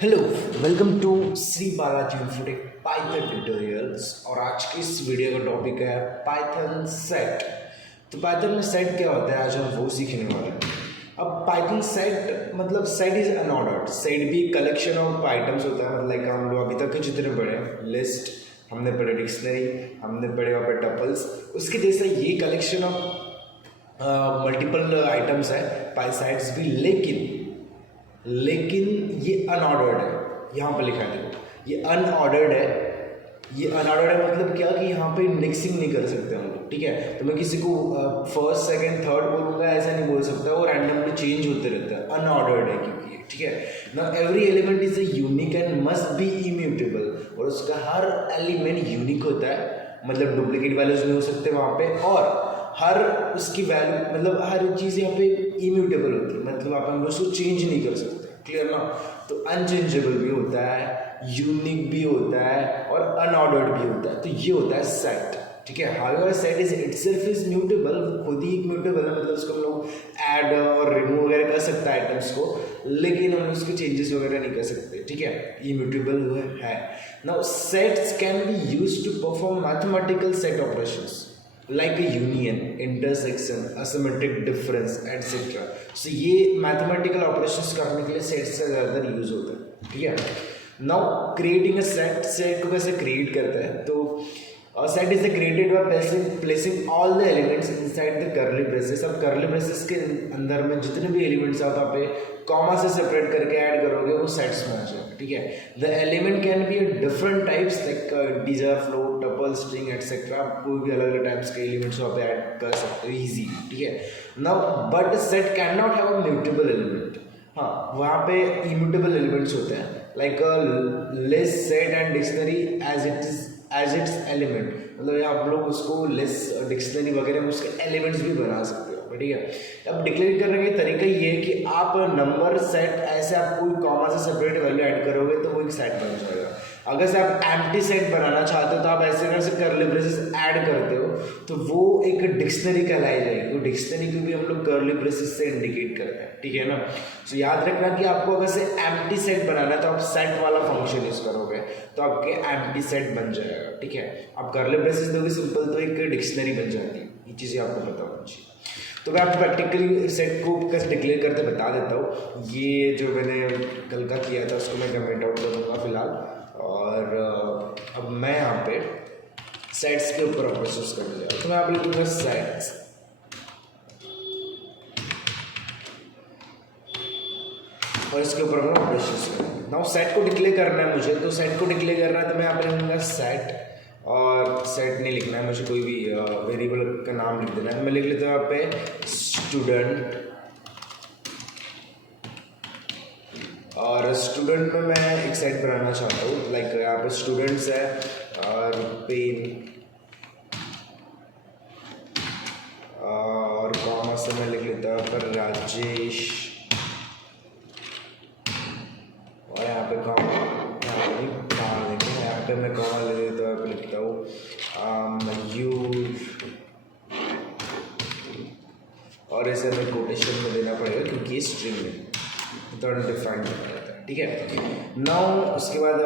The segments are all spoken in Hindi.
Hello, welcome to Shri Balaji Infotech Python tutorials. और आज की इस वीडियो का टॉपिक है पाइथन सेट। तो पाइथन में सेट क्या होता है, आज हम वो सीखने वाले हैं। अब पाइथन सेट मतलब सेट इज अनऑर्डर्ड। सेट भी कलेक्शन ऑफ आइटम्स होता है, मतलब लाइक हम लोग अभी तक के जितने पढ़े लिस्ट, हमने पढ़े डिक्शनरी, हमने पढ़े वहाँ पे टपल्स, उसके जैसा ये कलेक्शन ऑफ मल्टीपल आइटम्स है पाई साइट्स भी। लेकिन ये अनऑर्डर्ड है। यहाँ पर लिखा है देखो, ये अनऑर्डर्ड है। ये अनऑर्डर्ड है मतलब क्या कि यहाँ पे इंडेक्सिंग नहीं कर सकते हम लोग, ठीक है। तो मैं किसी को फर्स्ट सेकंड थर्ड बोलूँगा ऐसा नहीं बोल सकता, वो रैंडमली चेंज होते रहता है। अनऑर्डर्ड है क्योंकि ये, ठीक है ना। Every element is a unique and must be immutable, और उसका हर एलिमेंट यूनिक होता है, मतलब डुप्लीकेट वैल्यूज नहीं हो सकते वहाँ पे। और हर उसकी वैल्यू मतलब हर चीज़ यहाँ पे इम्यूटेबल होती है, मतलब आप हम उसको चेंज नहीं कर सकते। क्लियर ना। तो अनचेंजेबल भी होता है, यूनिक भी होता है और अनऑर्डर्ड भी होता है। तो ये होता है सेट, ठीक है। However set is itself is mutable, खुद ही एक म्यूटेबल है, मतलब उसको हम लोग ऐड और रिमूव वगैरह कर सकते हैं आइटम्स को, लेकिन हम उसके चेंजेस वगैरह नहीं कर सकते, ठीक है। इम्यूटेबल है। Now sets can be used to perform mathematical set operations like a union, intersection, asymmetric difference, etc. So ये मैथमेटिकल ऑपरेशंस करने के लिए सेट से ज़्यादातर यूज होता है, ठीक है। Now creating a set, set को कैसे क्रिएट करता है, तो set is created by placing all the elements inside the curly braces. अब कर्ली ब्रेसेस के अंदर में जितने भी एलिमेंट्स आप पे कॉमा से सेपरेट करके ऐड करोगे वो सेट्स में आ जाएगा, ठीक है। The element can be different types like integer, float, tuple, string etcetera. कोई भी अलग अलग टाइप्स के एलिमेंट्स वहाँ पे ऐड कर सकते हो इजी, ठीक है। Now but set can not have a mutable element. हाँ, वहाँ पे इम्यूटेबल एलिमेंट्स होते हैं like list, set and dictionary as its element. मतलब आप लोग उसको लिस्ट, डिक्शनरी वगैरह में उसके एलिमेंट्स भी बना सकते हो, ठीक है। अब डिक्लेयर करने का तरीका ये है कि आप नंबर सेट ऐसे आप कोई कॉमा से सेपरेट वैल्यू ऐड करोगे तो वो एक सेट बन जाएगा। अगर से आप एम्प्टी सेट बनाना चाहते हो तो आप ऐसे करके कर्ली ब्रेसेस ऐड करते हो तो वो एक डिक्शनरी कहलाई जाएगी। वो डिक्शनरी को भी हम लोग कर्ली ब्रेसेस से इंडिकेट करते हैं, ठीक है ना। तो याद रखना कि आपको अगर से एम्प्टी सेट बनाना है तो आप सेट वाला फंक्शन यूज करोगे तो आपके एम्प्टी सेट बन जाएगा, ठीक है। आप कर्ली ब्रेसेस दोगे सिंपल तो एक डिक्शनरी बन जाती है। ये चीज़ें आपको पता होनी चाहिए। तो मैं आपको प्रैक्टिकली सेट को कैसे डिक्लेयर करते बता देता हूँ। ये जो मैंने कल का किया था उसको मैं कमेंट आउट करूँगा फिलहाल। और अब मैं यहाँ पे सेट्स के ऊपर ऑपरेशंस करने जा रहा हूँ। तो मैं आप लिखूँगा सेट्स, और इसके ऊपर हम ऑपरेशंस करेंगे। नाउ सेट को डिक्लेयर करना है मुझे, तो सेट को डिक्लेयर करना है तो मैं यहाँ पे लिखूँगा सेट। और सेट नहीं लिखना है मुझे, कोई भी वेरिएबल का नाम लिख देना है। तो मैं लिख लेता हूँ यहाँ पे स्टूडेंट। और स्टूडेंट में मैं एक सेट बनाना चाहता हूँ, लाइक यहाँ पे स्टूडेंट्स है और पेन, और कॉमा से मैं लिख लेता हूँ पर राजेश, और यहाँ पे कॉमा यहाँ पे मैं कॉमा ले लेता हूँ, लिखता हूँ मयूर, और इसे मैं कोटेशन में देना पड़ेगा क्योंकि स्ट्रिंग में तो डिफाइन करना रहता है, ठीक है। नाउ उसके बाद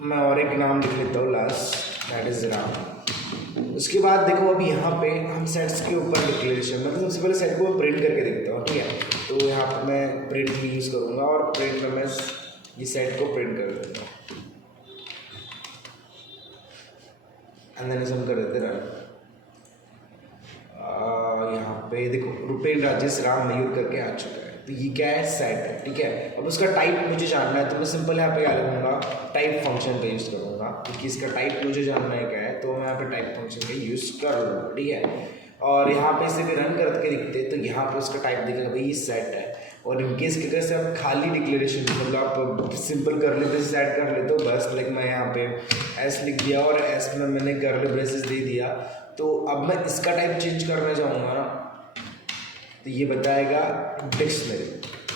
मैं और एक नाम लिख लेता हूँ लास्ट, दैट इज राम। उसके बाद देखो अब यहाँ पे हम सेट्स के ऊपर डिक्लेरेशन, मतलब सबसे पहले सेट को प्रिंट करके देखता हूँ, ठीक है। तो यहाँ पर मैं प्रिंट भी यूज़ करूँगा और प्रिंट में मैं ये सेट को प्रिंट कर देता हूँ, एनालिज्म कर देते रन। यहाँ पे देखो रुपेन, राजेश, राम, मयूर करके आ चुका है। तो ये क्या है, सेट है, ठीक है। अब उसका टाइप मुझे जानना है तो मैं सिंपल यहाँ पे क्या लिखूँगा, टाइप फंक्शन का यूज़ करूँगा क्योंकि इसका टाइप मुझे जानना है क्या है। तो मैं यहाँ पे टाइप फंक्शन का यूज़ कर लूँगा, ठीक है। और यहाँ पे इसे भी रन करके दिखते तो यहाँ पे उसका टाइप दिखेगा भाई ये सेट है। और इनकेस के अगर से आप खाली डिक्लेरेशन मतलब आप सिंपल कर्ली ब्रेसेस ऐड कर लेते हो बस, लाइक मैं यहाँ पे एस लिख दिया और एस में मैंने कर्ली ब्रेसेस दे दिया, तो अब मैं इसका टाइप चेंज करना चाहूँगा ना तो ये बताएगा डिक्शनरी।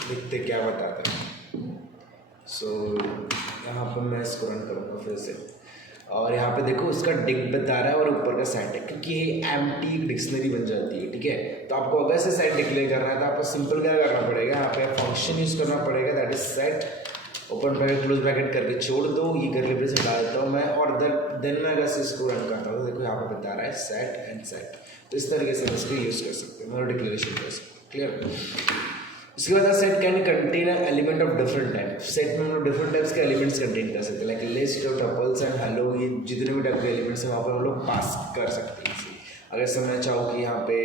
देखते क्या बताते हैं। सो यहाँ पर मैं इसको रन करूँगा फिर से, और यहाँ पे देखो उसका डिक बता रहा है और ऊपर का सेट है क्योंकि ये एम्प्टी डिक्शनरी बन जाती है, ठीक है। तो आपको अगर से सेट डिक्लेयर करना है तो आपको सिंपल क्या करना पड़ेगा, यहाँ पे फंक्शन यूज करना पड़ेगा that is set, open bracket close bracket करके छोड़ दो, ये करली ब्रेस हटा देता हूँ मैं, और देन मैं अगर इसको रन करता हूँ तो देखो यहाँ पे बता रहा है सेट एंड सेट। तो इस तरीके से हम इसको यूज़ कर सकते हैं, मतलब डिक्लेरेशन कर सकते हैं। क्लियर। इसके बाद set can contain element of different type. Set में हम लोग डिफरेंट टाइप्स के एलिमेंट्स कंटेन कर सकते हैं, लाइक लिस्ट और टपल्स एंड हेलो, ये जितने भी टाइप के एलिमेंट्स हैं वहाँ पर हम लोग पास कर सकते हैं। अगर से मैं चाहूँ कि यहाँ पे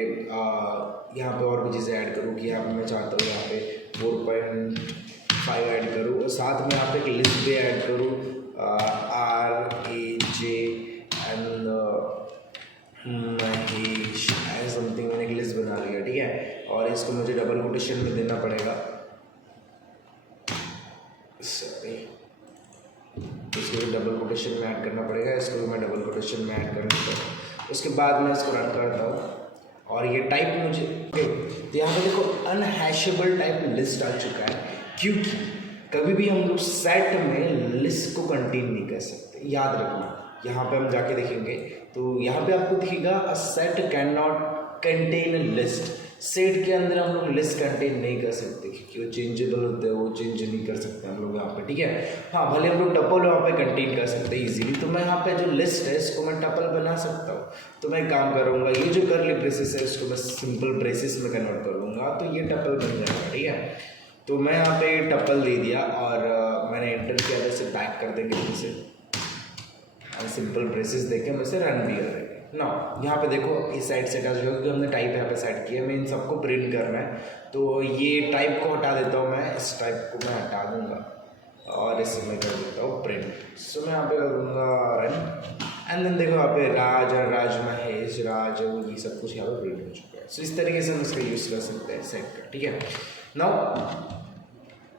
और भी चीज़ें ऐड करूँ, कि यहाँ पे मैं चाहता हूँ यहाँ पे 4.5 ऐड करूँ, और साथ में यहाँ पे एक लिस्ट भी ऐड करूँ, RAJ एंड महेश ऐसा समथिंग, मैंने एक लिस्ट बना लिया, ठीक है। और इसको मुझे डबल कोटेशन में देना पड़ेगा, सॉरी, इसको भी डबल कोटेशन में ऐड करना पड़ेगा, इसको भी मैं डबल कोटेशन में ऐड कर देता हूँ। उसके बाद मैं इसको रन करता हूँ और ये टाइप मुझे तो यहाँ पे देखो अनहैशेबल टाइप लिस्ट आ चुका है, क्योंकि कभी भी हम लोग सेट में लिस्ट को कंटेन नहीं कर सकते, याद रखना। यहाँ पे हम जाके देखेंगे तो यहाँ पे आपको दिखेगा a set can not contain a list. Set के अंदर हम लोग लिस्ट कंटेन नहीं कर सकते, क्योंकि वो चेंजेबल होते हैं, वो चेंज नहीं कर सकते हम लोग यहाँ पे, ठीक है। हाँ, भले हम लोग टपल वहाँ पे कंटेन कर सकते हैं इजीली, तो मैं यहाँ पे जो लिस्ट है इसको मैं टपल बना सकता हूँ। तो मैं काम करूँगा, ये जो करली ब्रेसेस है इसको मैं सिंपल ब्रेसेस में कन्वर्ट करूँगा, तो ये टपल बन जाएगा, ठीक है। तो मैं यहाँ पे टपल दे दिया और मैंने एंटर किया, जैसे टाइप कर देंगे जैसे सिंपल ब्रेसेस देके हम इसे रन भी कर देंगे ना। यहाँ पे देखो इस साइड से टच क्योंकि हमने टाइप यहाँ पे सेट किया, मैं इन सबको प्रिंट करना है, तो ये टाइप को हटा देता हूँ मैं, इस टाइप को मैं हटा दूंगा और इसे मैं कर देता हूँ प्रिंट। सो मैं यहाँ पे कर दूंगा रन एंड देन देखो यहाँ पे राज और राज महेश राज ये सब कुछ यहाँ पे प्रिंट हो चुका है। सो इस तरीके से हम इसका यूज़ कर सकते हैं सेट का, ठीक है। नाउ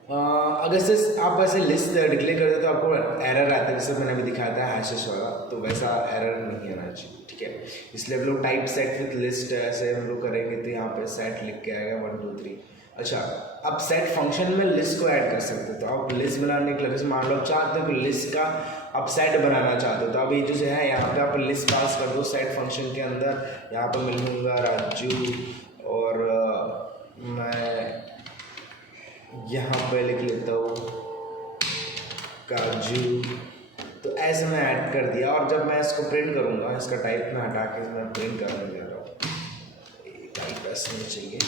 अगर से आप ऐसे लिस्ट डिक्लेयर कर दे तो आपको एरर आता है, जैसे मैंने अभी दिखाया था हैशेस वाला, तो वैसा एरर नहीं आना चाहिए, ठीक है। इसलिए हम लोग टाइप सेट विथ लिस्ट ऐसे हम लोग करेंगे तो यहाँ पे सेट लिख के आएगा 1 2 3। अच्छा, अब सेट फंक्शन में लिस्ट को ऐड कर सकते हो, तो आप लिस्ट बनाने के लिए मान लो आप चाहते हो कि लिस्ट का आप सेट बनाना चाहते हो, तो अब ये जो है यहाँ पे आप लिस्ट पास कर दो सेट फंक्शन के अंदर। यहाँ पर मिल लूँगा राजू और मैं यहाँ पे लिख लेता हूँ काजू, तो ऐसे मैं ऐड कर दिया। और जब मैं इसको प्रिंट करूँगा, इसका टाइप में हटा के मैं प्रिंट करने जा रहा हूँ, टाइप ऐसे नहीं चाहिए,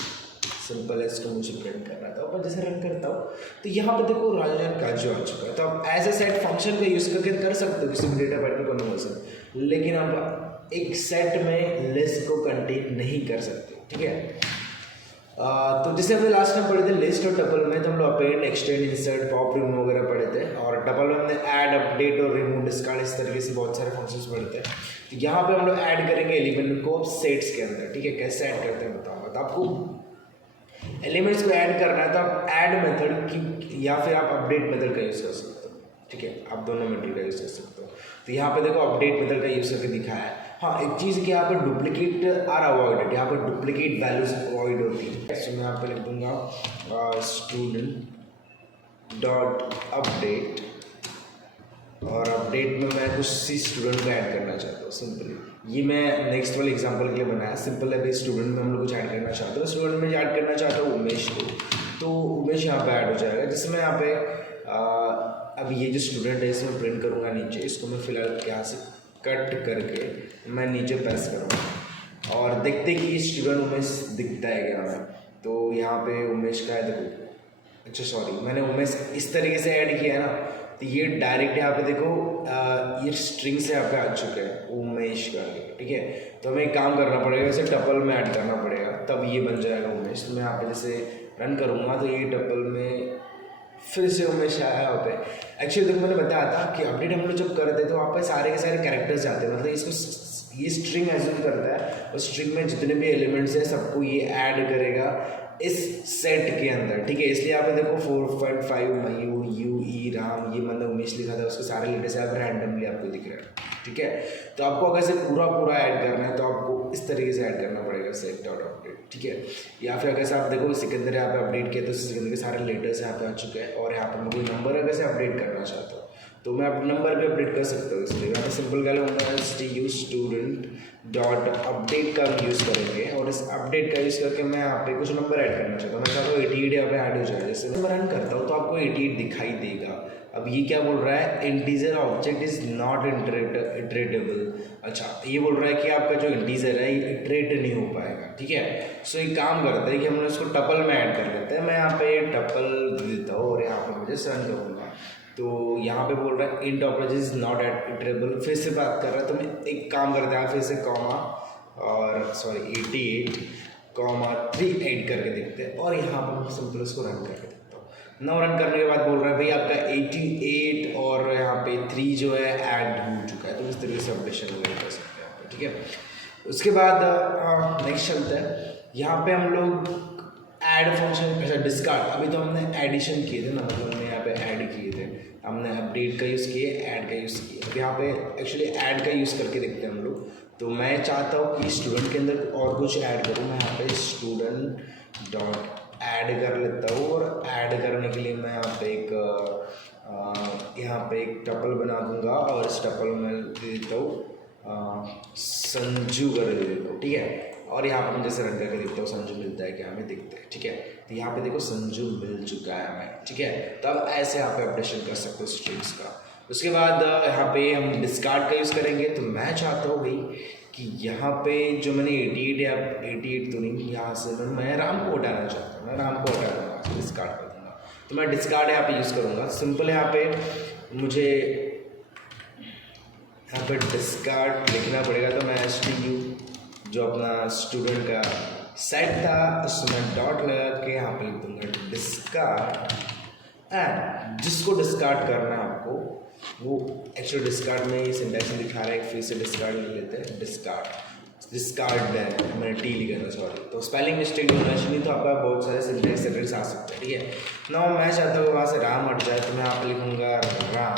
सिंपल है, इसको मुझे प्रिंट करना था। और जैसे रन करता हूँ तो यहाँ पे देखो राजू एंड काजू आ चुका है। तो आप एज ए सेट फंक्शन का यूज़ करके कर सकते हो किसी भी डेटा पैटर्न को कन्वर्सन, लेकिन आप एक सेट में लिस्ट को कंटेन नहीं कर सकते, ठीक है। तो जैसे हमने लास्ट में पढ़े थे लिस्ट और टपल में, तो हम लोग append extend insert pop remove वगैरह पढ़े थे, और टपल में हमने ऐड अपडेट और रिमूव डिस्कार्ड इस तरीके से बहुत सारे फंक्शंस पढ़े थे। तो यहाँ पे हम लोग ऐड करेंगे एलिमेंट को सेट्स के अंदर, ठीक है। कैसे ऐड करते हैं बताऊँगा। तो आपको एलिमेंट्स को ऐड करना है तो आप ऐड मेथड की या फिर आप अपडेट मेथड का यूज़ कर सकते हो, ठीक है। आप दोनों मेथड का यूज़ कर सकते हो। तो यहाँ पे देखो अपडेट मेथड का यूज़ करके दिखाया है। हाँ, एक चीज़ कि यहाँ पर डुप्लीकेट आर अवॉइडेड, यहाँ पर डुप्लीकेट वैल्यूज अवॉइड होती है। सो मैं यहाँ पे लिख दूंगा स्टूडेंट डॉट अपडेट, और अपडेट में मैं कुछ सी स्टूडेंट को ऐड करना चाहता हूँ सिंपली। ये मैं नेक्स्ट वाले एग्जांपल के लिए बनाया, सिंपल है भाई। स्टूडेंट में हम लोग कुछ ऐड करना चाहते हो, स्टूडेंट में ऐड करना चाहता हूँ उमेश को, तो उमेश यहाँ पे ऐड हो जाएगा। जिसमें यहाँ पे अब ये जो स्टूडेंट है इसमें प्रिंट करूँगा नीचे, इसको मैं फिलहाल यहाँ से कट करके मैं नीचे प्रेस करूँगा और देखते कि स्टूडेंट उमेश दिखता है क्या। तो यहाँ पे उमेश का है, देखो, अच्छा सॉरी, मैंने उमेश इस तरीके से ऐड किया है ना, तो ये डायरेक्ट यहाँ पे देखो ये स्ट्रिंग से यहाँ पे आ चुका है उमेश का, ठीक है। तो हमें एक काम करना पड़ेगा, इसे टपल में ऐड करना पड़ेगा, तब ये बन जाएगा उमेश। तो मैं यहाँ पे जैसे रन करूँगा तो ये टपल में फिर से उमेश आया यहाँ पे। एक्चुअली देखो मैंने बताया था कि अपडेट हम लोग जब करते हैं तो वहाँ पे सारे के सारे कैरेक्टर्स आते हैं, मतलब इसको ये स्ट्रिंग एज्यूम करता है और स्ट्रिंग में जितने भी एलिमेंट्स हैं सबको ये ऐड करेगा इस सेट के अंदर, ठीक है। इसलिए यहाँ पे देखो 4.5 मयू यू ई राम, ये मतलब उमेश लिखा था, उसके सारे लेटर्स यहाँ पे रैंडमली आपको दिख रहा है, ठीक है। तो आपको अगर से पूरा ऐड करना है तो आपको इस तरीके से ऐड करना पड़ेगा सेट डॉट अपडेट, ठीक है। या फिर अगर से आप देखो सिकंदर यहाँ पे अपडेट किया तो सिकंदर के सारे लेटर्स यहाँ पे आ चुके हैं, और यहाँ पर मैं कोई नंबर अगर से अपडेट करना चाहता हूँ तो मैं अपना नंबर भी अपडेट कर सकता हूँ। इसलिए मैं सिंपल क्या लूँगा, STU स्टूडेंट डॉट अपडेट का यूज़ करेंगे और इस अपडेट का यूज़ करके मैं यहाँ पे कुछ नंबर ऐड करना चाहता हूँ। मैं चाहता हूँ 88 यहाँ पे ऐड हो जाए। जैसे मैं रन करता हूँ तो आपको 88 दिखाई देगा। अब ये क्या बोल रहा है, इंटीजर ऑब्जेक्ट इज नॉट इटरेटेबल। अच्छा, ये बोल रहा है कि आपका जो इंटीजर है ये इटरेट नहीं हो पाएगा। ठीक है, सो एक काम करते हैं कि हम लोग इसको टपल में ऐड कर लेते हैं। मैं यहाँ पे टपल देता हूँ और यहाँ पे मुझे रन करूँगा। तो यहाँ पे बोल रहा है int operator is not iterable, फिर से बात कर रहा है। तो मैं एक काम करते हैं, फिर से कॉमा और सॉरी 88,3 ऐड करके देखते हैं और यहाँ पर मैं सिंपल इसको रन करके देखता हूँ। नौ रन करने के बाद बोल रहा है भाई आपका 88 और यहाँ पे 3 जो है ऐड हो चुका है। तो इस तरीके से अपडेशन वगैरह कर सकते हैं यहाँ पे। ठीक है, उसके बाद नेक्स्ट चलता है। यहाँ पे हम लोग ऐड फंक्शन, अच्छा डिस्कार्ड, अभी तो हमने एडिशन किए थे ना, मतलब हमने यहाँ पे ऐड किए थे, हमने अपडेट का यूज़ किए, ऐड का यूज़ किया। अब यहाँ पे एक्चुअली ऐड का यूज़ करके देखते हैं हम लोग। तो मैं चाहता हूँ कि स्टूडेंट के अंदर और कुछ ऐड करूँ। मैं यहाँ पे स्टूडेंट डॉट ऐड कर लेता हूँ और ऐड करने के लिए मैं यहाँ पे एक टपल बना दूँगा और इस टपल में दे देता हूँ संजू कर देता हूँ। ठीक है, और यहाँ पर मैं जैसे रन करके देखता हूँ संजू मिलता है क्या, हमें दिखता है। ठीक है, तो यहाँ पे देखो संजू मिल चुका है हमें। ठीक है, तो अब ऐसे यहाँ पे अपडेशन कर सकते हो स्ट्रिंग्स का। उसके बाद यहाँ पे हम डिस्कार्ड का यूज़ करेंगे। तो मैं चाहता हूँ भाई कि यहाँ पे जो मैंने 88 या 88 तो नहीं, यहाँ से मैं राम को हटाना चाहता हूँ। मैं राम को हटा दूँगा, डिस्कार्ड कर दूँगा। तो मैं डिस्कार्ड यहाँ पे यूज़ करूँगा। सिंपल यहाँ पे मुझे यहाँ पे डिस्कार्ड लिखना पड़ेगा। तो मैं STU जो अपना स्टूडेंट का सेट था उसमें डॉट लगा के यहाँ पे लिख दूँगा डिस्कार्ड। एंड जिसको डिस्कार्ड करना है आपको, वो एक्चुअली डिस्कार्ड में ये सिंटैक्स दिखा रहा है, फिर से डिस्कार्ड ले लेते हैं। डिस्कार्ड है, मैंने टी लिखा था, सॉरी। तो स्पेलिंग मिस्टेक होना चाहिए, तो आपका बहुत सारे सिंटैक्स एरर्स आ सकते हैं। ठीक है ना, मैं चाहता हूँ वहाँ से राम हट जाए, तो मैं यहाँ पे लिखूँगा राम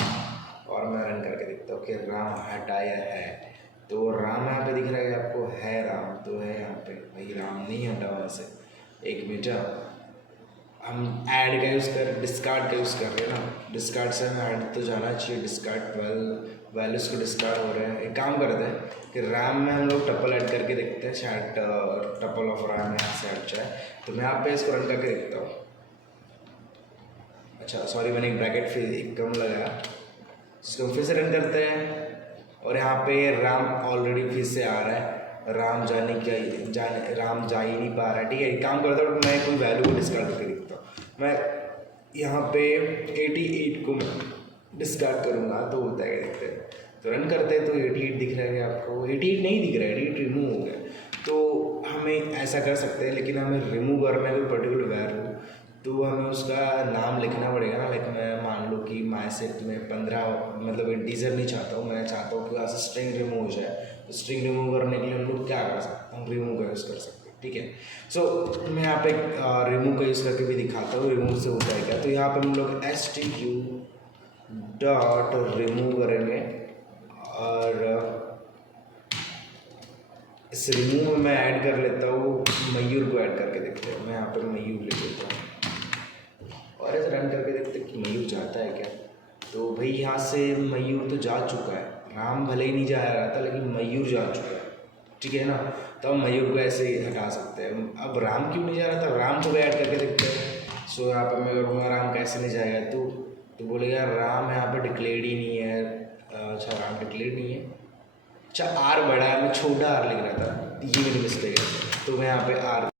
और मैं रन करके देखता हूँ कि राम हटाया है। तो राम यहाँ पे दिख रहा है आपको, है राम तो है यहाँ पे, भाई राम नहीं हटा वहाँ से। एक मिनट, हम ऐड का यूज़ कर, डिस्कार्ड का यूज़ कर रहे हैं ना, डिस्कार्ड से हमें ऐड तो जाना चाहिए। डिस्कार्ड वैल्यूज़ को डिस्कार्ड हो रहे हैं। एक काम करते हैं कि राम में हम लोग टपल ऐड करके देखते हैं, शायद टपल ऑफ राम यहाँ से हट जाए। तो मैं यहाँ पे इसको रन करके देखता हूँ। अच्छा सॉरी, मैंने एक ब्रैकेट फिर एक कम लगाया। इसको फिर से रन करते हैं और यहाँ पे राम ऑलरेडी फिर से आ रहा है। राम राम जा ही नहीं पा रहा है। ठीक है, एक काम करता हूँ, मैं कोई वैल्यू को डिस्कार्ड करके देखता हूँ। मैं यहाँ पे 88 को डिस्कार्ड करूँगा तो होता है, देखते हैं। तो रन करते हैं तो 88 दिख रहा है आपको, 88 नहीं दिख रहा है, 88 रिमूव हो गया। तो हमें ऐसा कर सकते हैं, लेकिन हमें रिमूव करना है कोई पर्टिकुलर वैल्यू, तो हमें उसका नाम लिखना पड़ेगा ना। लाइक मैं मान लो कि माई सेट में 15 मतलब इंटीजर नहीं चाहता हूँ, मैं चाहता हूँ कि वहाँ से स्ट्रिंग रिमूव हो जाए। तो स्ट्रिंग रिमूव करने के लिए हम लोग क्या कर सकते हैं, हम रिमूव का यूज़ कर सकते हैं। ठीक है, सो मैं यहाँ पे रिमूव का यूज़ करके भी दिखाता हूँ रिमूव से होता है क्या। तो यहाँ पे हम लोग STU डॉट रिमूव करेंगे और इस रिमूव में मैं ऐड कर लेता हूँ मयूर को, ऐड करके देखते हैं। मैं यहाँ पर मयूर लिख देता हूँ और ऐसे रन करके देखते हैं कि मयूर जाता है क्या। तो भाई यहाँ से मयूर तो जा चुका है, राम भले ही नहीं जा रहा था लेकिन मयूर जा चुका है। ठीक है ना, तो हम मयूर को ऐसे ही हटा सकते हैं। अब राम क्यों नहीं जा रहा था, राम को भी ऐड करके देखते हैं। सो यहाँ पर मैं करूँगा राम कैसे नहीं जाएगा, तो बोलेगा राम यहाँ पर डिक्लेयर्ड ही नहीं है। अच्छा राम डिक्लेयर्ड नहीं है, अच्छा आर बड़ा है, मैं छोटा आर लिख रहा था, ये मेरी मिस्टेक है। तो मैं यहाँ पे आर,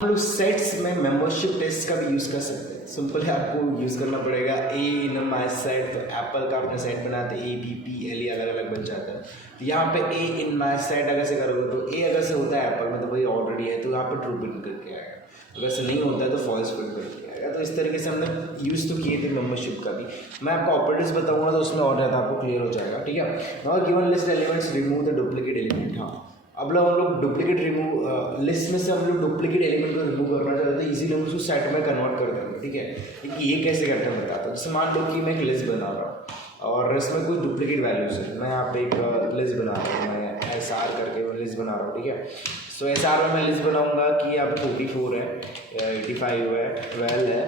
हम लोग सेट्स में मेंबरशिप टेस्ट का भी यूज़ कर सकते हैं। सिंपल है, आपको यूज़ करना पड़ेगा ए इन माई सेट। तो एप्पल का अपने सेट बनाते हैं APPLE अलग अलग बन जाता है। तो यहाँ पे ए इन माई सेट अगर से करोगे तो ए अगर से होता है एप्पल में तो वही ऑलरेडी है, तो यहाँ पे ट्रू प्रिंट करके आएगा। अगर से नहीं होता है तो फॉल्स प्रिंट करके आएगा। तो इस तरीके से हमने यूज़ तो किए थे मेंबरशिप का भी। मैं आपको ऑपरेटर्स बताऊँगा तो उसमें और ज़्यादा आपको क्लियर हो जाएगा। ठीक है, now given list elements remove the duplicate element. हाँ, अब हम लोग डुप्लीकेट रिमूव लिस्ट में से हम लोग डुप्लीकेट एलिमेंट को रिमूव करना चाहते हैं, इजीली हम उसको सेट में कन्वर्ट कर देंगे। ठीक है, कि ये कैसे करते हैं बताता हूँ। जैसे मान लो कि मैं एक लिस्ट बना रहा हूँ और इसमें कोई डुप्लीकेट वैल्यूज है। मैं यहाँ पे एक लिस्ट बना रहा हूँ, मैं SR करके लिस्ट बना रहा हूँ। ठीक है, सो एस आर में मैं लिस्ट बनाऊंगा कि यहाँ पे 44 है, 85 है, 12 है,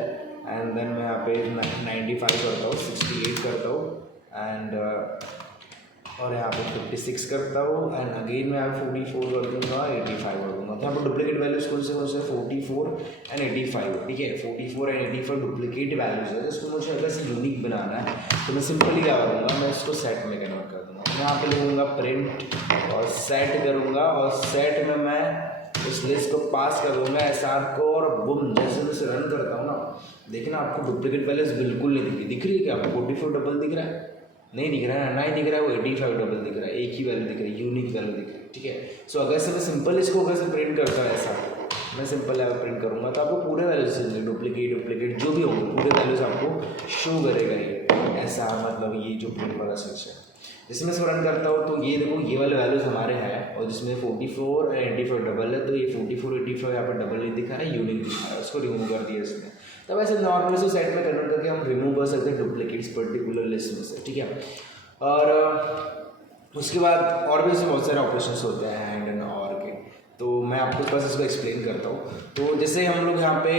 एंड देन मैं यहाँ पे 95 करता हूँ, 68 करता हूँ, एंड और यहाँ पे 56 करता हूँ, एंड अगेन मैं यहाँ पे 44 कर दूँगा, 85 कर दूँगा। तो यहाँ पर डुप्लीकेट वैल्यूज कौन से 44 एंड 85, ठीक है। 44 एंड 85 डुप्लीकेट वैल्यूज है, इसको मुझे अगर से यूनिक बनाना है तो मैं सिंपली क्या करूँगा, मैं इसको सेट में कन्वर्ट कर दूँगा। मैं यहाँ पे लिखूँगा प्रिंट और सेट करूँगा, और सेट में मैं उस लिस्ट को पास कर दूँगा एस आर को, और बुम जैसे जैसे रन करता हूँ ना, देखना आपको डुप्लीकेट वैल्यूज बिल्कुल नहीं दिख रही है क्या? आपको 44 डबल दिख रहा है? नहीं दिख रहा है ना, ही दिख रहा है, वो 85 डबल दिख रहा है, एक ही वैल्यू दिख रही है, यूनिक वैल्यू दिख रही है, ठीक है। सो अगर से मैं सिंपल इसको अगर से प्रिंट करता है ऐसा, मैं सिंपल यहाँ प्रिंट करूँगा तो आपको पूरे वैल्यूज से डुप्लीकेट जो भी होंगे पूरे वैल्यूज आपको शो करेगा ये ऐसा, मतलब ये जो प्रिंट वाला सेक्शन। जैसे मैं इसको रन करता हूँ तो ये देखो ये वाले वैल्यूज हमारे हैं, और जिसमें 44 और 85 डबल है, तो ये 44 85 यहाँ पर डबल नहीं दिखा रहा है, यूनिक दिखा रहा है, उसको रिमूव कर दिया इसने। तब ऐसे नॉर्मल से सेट में कन्वर्ट करके हम रिमूव कर सकते हैं डुप्लीकेट्स पर्टिकुलर लिस्ट में से, ठीक है। और उसके बाद और भी इसमें बहुत सारे ऑपरेशंस होते हैं एंड एंड और के, तो मैं आपको बस इसको एक्सप्लेन करता हूँ। तो जैसे हम लोग यहाँ पे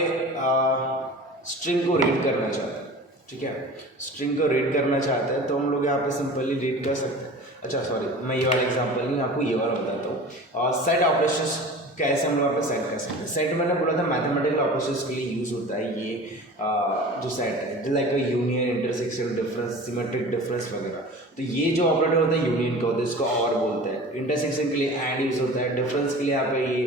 स्ट्रिंग को रीड करना चाहते हैं, ठीक है, स्ट्रिंग को रीड करना चाहते हैं तो हम लोग यहाँ पे सिंपली रीड कर सकते हैं। अच्छा सॉरी, मैं ये वाला एग्जांपल नहीं, आपको ये वाला बताता हूँ। और सेट ऑपरेशंस कैसे हम लोग यहाँ पे सेट कर सकते हैं। सेट मैंने बोला था मैथमेटिकल ऑपरेशंस के लिए यूज़ होता है ये जो सेट है, like union, intersection, difference, symmetric difference वगैरह। तो ये जो ऑपरेटर होता है यूनियन का होता है, इसको और बोलते हैं। इंटरसेक्शन के लिए एंड यूज़ होता है, डिफरेंस के लिए यहाँ पे ये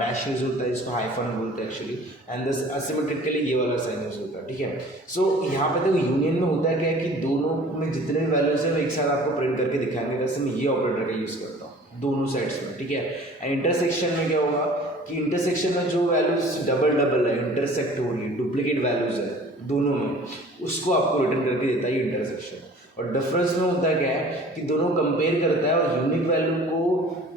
डैश यूज़ होता है, इसको हाइफन बोलते हैं एक्चुअली, एंड दिस असिमेट्रिक के लिए ये वाला साइन यूज़ होता है, ठीक है। सो यहाँ पे देखो यूनियन में होता है क्या है कि दोनों में जितने भी वैल्यूज है वो एक साथ आपको प्रिंट करके दिखाएंगे, वैसे मैं ये ऑपरेटर का यूज़ करता हूँ दोनों साइड्स में, ठीक है। एंड इंटरसेक्शन में क्या होगा कि इंटरसेक्शन में जो वैल्यूज डबल है, इंटरसेक्ट हो रही है, डुप्लीकेट वैल्यूज है दोनों में, उसको आपको रिटर्न करके देता है ये इंटरसेक्शन। और डिफरेंस में होता है क्या है कि दोनों कंपेयर करता है और यूनिक वैल्यू को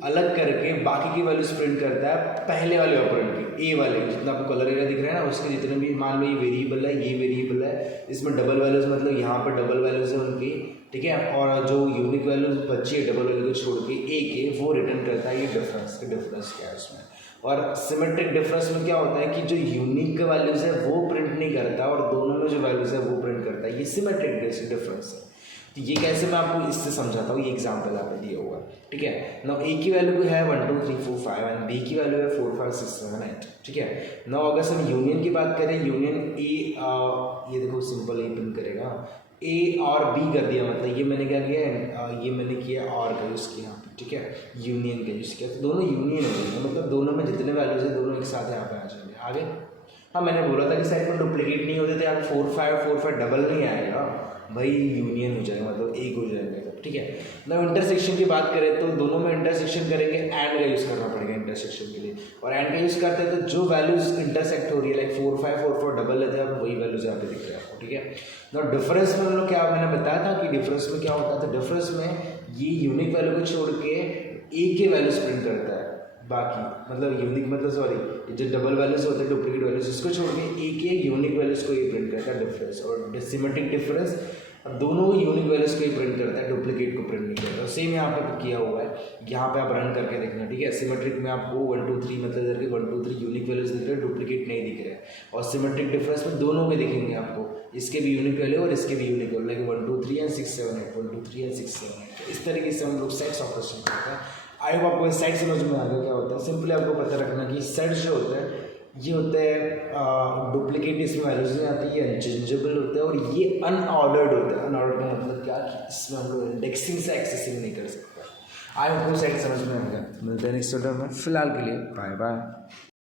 अलग करके बाकी की वैल्यूज प्रिंट करता है पहले वाले ऑपरेंड की, ए वाले जितना आपको कलर एरिया दिख रहा है ना, उसके जितने भी मान लो ये वेरिएबल है, ये वेरिएबल है, इसमें डबल वैल्यूज मतलब यहाँ पर डबल वैल्यूज है उनकी, ठीक है। और जो यूनिक वैल्यूज बची है डबल वैल्यू को छोड़ के ए के, वो रिटर्न करता है ये डिफरेंस क्या है उसमें। और सिमेट्रिक डिफरेंस में क्या होता है कि जो यूनिक वैल्यूज है वो प्रिंट नहीं करता और दोनों में जो वैल्यूज है वो प्रिंट करता है, ये सिमेट्रिक डिफरेंस है। तो ये कैसे मैं आपको इससे समझाता हूँ, ये एग्जांपल यहाँ पे दिया हुआ है, ठीक है ना। ए की वैल्यू है 1 2 3 4 5 एंड बी की वैल्यू है 4 5 6 7 8, ठीक है ना। अगर हम यूनियन की बात करें, यूनियन ए, ये देखो सिंपल ए प्रिंट करेगा, ए और बी कर दिया, मतलब ये मैंने क्या किया, ये मैंने किया और का यूज़ किया, ठीक है, यूनियन का यूज़ किया, तो दोनों यूनियन हो जाएंगे, मतलब दोनों में जितने वैल्यूज है दोनों एक साथ यहाँ पे आ जाएंगे। आगे हाँ मैंने बोला था कि साइड में डुप्लीकेट नहीं होते थे, आप 4 5 डबल नहीं आएगा भाई, यूनियन हो जाएगा, मतलब एक हो जाएगा, ठीक है ना। इंटरसेक्शन की बात करें तो दोनों में इंटरसेक्शन करेंगे, एंड का यूज़ करना पड़ेगा इंटरसेक्शन के लिए, और एंड का यूज़ करते हैं तो जो वैल्यूज इंटरसेक्ट हो रही है लाइक 4 5 डबल लेते हैं, आप वही वैल्यूज यहाँ पे दिख रहे हैं आपको, ठीक है ना। डिफरेंस में हम लोग क्या मैंने बताया था कि डिफरेंस में क्या होता है, तो डिफरेंस में ये यूनिक वैल्यू को छोड़ के ए के वैल्यूज प्रिंट करता है, बाकी मतलब यूनिक मतलब सॉरी जो डबल वैल्यूज होते हैं डुप्लीकेट वैल्यूज, इसको छोड़ के ए के यूनिक वैल्यूज को ये प्रिंट करता है डिफरेंस, और सिमेट्रिक डिफरेंस अब दोनों यूनिक वैल्यूज को ही प्रिंट करता है, डुप्लीकेट को प्रिंट नहीं करता। सेम यहाँ पे किया हुआ है, यहाँ पे आप रन करके देखना, ठीक है। सिमेट्रिक में आपको 1 2 3 मतलब करके 1 2 3 यूनिक वैल्यूज दिख रहे हैं, डुप्लीकेट नहीं दिख रहे हैं, और सिमेट्रिक डिफरेंस में दोनों के दिखेंगे आपको, इसके भी यूनिक वैल्यू और इसके भी unique value, like 1 2 3 and 6 7 8 1 2 3 and 6 7 8। इस तरीके से हम लोग सेट्स ऑपरेशन करते हैं। आई होप आपको सेट समझ में आ गया क्या होता है। सिंपली आपको पता रखना कि सेट जो होता है ये होता है डुप्लीकेट, इसमें वैल्यूज नहीं आती, ये अनचेंजेबल होता है, और ये अनऑर्डर्ड होता है। अनऑर्डर्ड का मतलब क्या कि इसमें हम लोग इंडेक्सिंग से एक्सेसिंग नहीं कर सकते। आई होप सेट समझ में आ गया। मिलते हैं नेक्स्ट वीडियो में, फिलहाल के लिए बाय बाय।